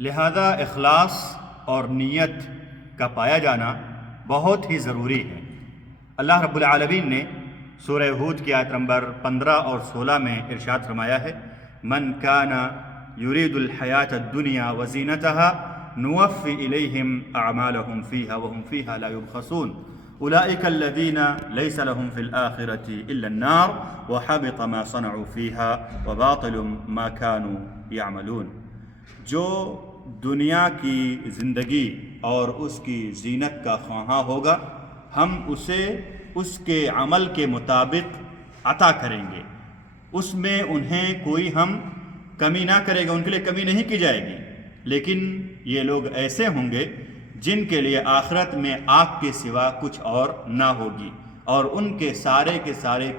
لہذا اخلاص اور نیت کا پایا جانا بہت ہی ضروری ہے۔ اللہ رب العالمین نے سورہ ہود کی آیت نمبر 15 اور 16 میں ارشاد فرمایا ہے، من کان یرید الحیات الدنیا وزینتها نوفی الیہم اعمالہم فیہا وہم فیہا لا یبخسون اولئک الذین لیس لهم فی الآخرۃ الا النار وحبط ما صنعوا فیہا وباطل ما كانوا یعملون۔ جو دنیا کی زندگی اور اس کی زینت کا خواہاں ہوگا، ہم اسے اس کے عمل کے مطابق عطا کریں گے، اس میں انہیں کوئی ہم کمی نہ کرے گا، ان کے لیے کمی نہیں کی جائے گی۔ لیکن یہ لوگ ایسے ہوں گے جن کے لیے آخرت میں آگ کے سوا کچھ اور نہ ہوگی، اور ان کے سارے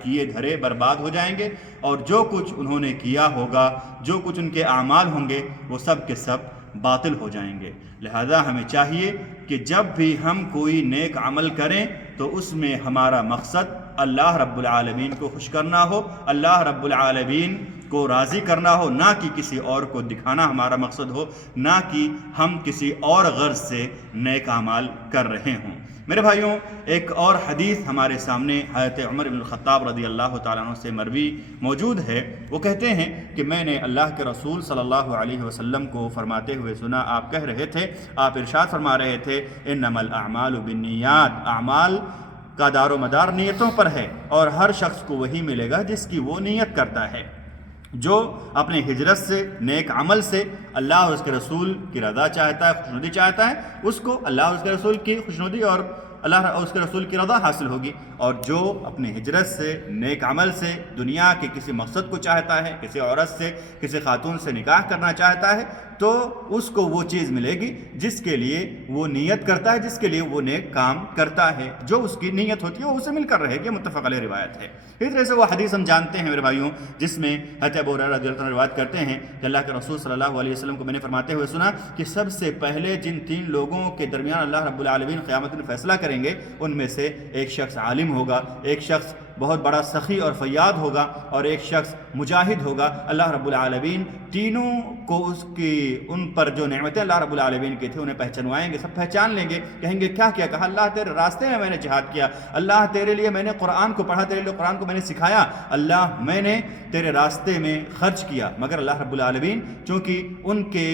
کیے دھرے برباد ہو جائیں گے، اور جو کچھ انہوں نے کیا ہوگا، جو کچھ ان کے اعمال ہوں گے، وہ سب کے سب باطل ہو جائیں گے۔ لہذا ہمیں چاہیے کہ جب بھی ہم کوئی نیک عمل کریں تو اس میں ہمارا مقصد اللہ رب العالمین کو خوش کرنا ہو، اللہ رب العالمین کو راضی کرنا ہو، نہ کہ کسی اور کو دکھانا ہمارا مقصد ہو، نہ کہ ہم کسی اور غرض سے نیک اعمال کر رہے ہوں۔ میرے بھائیوں، ایک اور حدیث ہمارے سامنے حضرت عمر بن الخطاب رضی اللہ تعالیٰ عنہ سے مروی موجود ہے۔ وہ کہتے ہیں کہ میں نے اللہ کے رسول صلی اللہ علیہ وسلم کو فرماتے ہوئے سنا، آپ کہہ رہے تھے، آپ ارشاد فرما رہے تھے، انما الاعمال بالنیات، اعمال کا دار و مدار نیتوں پر ہے، اور ہر شخص کو وہی ملے گا جس کی وہ نیت کرتا ہے۔ جو اپنے ہجرت سے، نیک عمل سے اللہ اور اس کے رسول کی رضا چاہتا ہے، خوشنودی چاہتا ہے، اس کو اللہ اور اس کے رسول کی خوشنودی اور اللہ اور اس کے رسول کی رضا حاصل ہوگی۔ اور جو اپنے ہجرت سے، نیک عمل سے دنیا کے کسی مقصد کو چاہتا ہے، کسی عورت سے، کسی خاتون سے نکاح کرنا چاہتا ہے، تو اس کو وہ چیز ملے گی جس کے لیے وہ نیت کرتا ہے، جس کے لیے وہ نیک کام کرتا ہے، جو اس کی نیت ہوتی ہے وہ اسے مل کر رہے گی۔ متفق علیہ روایت ہے۔ اس طرح سے وہ حدیث ہم جانتے ہیں میرے بھائیوں، جس میں حضرت ابو ہریرہ رضی اللہ عنہ روایت کرتے ہیں کہ اللہ کے رسول صلی اللہ علیہ وسلم کو میں نے فرماتے ہوئے سنا کہ سب سے پہلے جن 3 لوگوں کے درمیان اللہ رب العالمین قیامت میں فیصلہ کریں گے، ان میں سے ایک شخص عالم ہوگا، ایک شخص بہت بڑا سخی اور فیاض ہوگا، اور ایک شخص مجاہد ہوگا۔ اللہ رب العالمین تینوں کو ان پر جو نعمتیں اللہ رب العالمین کی تھے انہیں پہچانوائیں گے، سب پہچان لیں گے، کہیں گے کیا کیا؟ کہا اللہ تیرے راستے میں نے جہاد کیا، اللہ تیرے لیے میں نے قرآن کو پڑھا، تیرے لیے قرآن کو میں نے سکھایا، اللہ میں نے تیرے راستے میں خرچ کیا۔ مگر اللہ رب العالمین چونکہ ان کے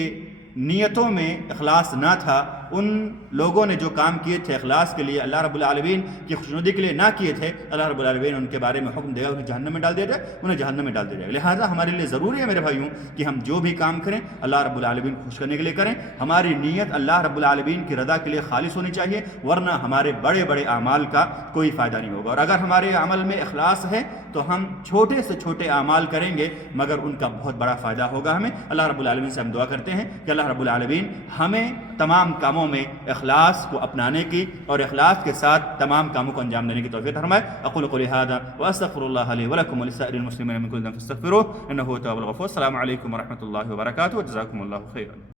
نیتوں میں اخلاص نہ تھا، ان لوگوں نے جو کام کیے تھے اخلاص کے لیے، اللہ رب العالمین کی خوشنودی کے لیے نہ کیے تھے، اللہ رب العالمین ان کے بارے میں حکم دے گا انہیں جہنم میں ڈال دیا جائے، انہیں جہنم میں ڈال دیا جائے گا۔ لہٰذا ہمارے لیے ضروری ہے میرے بھائیوں کہ ہم جو بھی کام کریں اللہ رب العالمین کو خوش کرنے کے لیے کریں، ہماری نیت اللہ رب العالمین کی رضا کے لیے خالص ہونی چاہیے، ورنہ ہمارے بڑے بڑے اعمال کا کوئی فائدہ نہیں ہوگا۔ اور اگر ہمارے عمل میں اخلاص ہے تو ہم چھوٹے سے چھوٹے اعمال کریں گے مگر ان کا بہت بڑا فائدہ ہوگا ہمیں۔ اللہ رب العالمین سے ہم دعا کرتے ہیں کہ اللہ رب العالمین ہمیں تمام کاموں میں اخلاص کو اپنانے کی اور اخلاص کے ساتھ تمام کاموں کو انجام دینے کی توفیق فرمائے۔ اقول قولی ھذا واستغفر اللہ لی ولکم ولسائر المسلمین من کل ذنب فاستغفروہ انہ هو التواب الغفور۔ السلام علیکم ورحمۃ اللہ وبرکاتہ، وجزاکم اللہ خیرا۔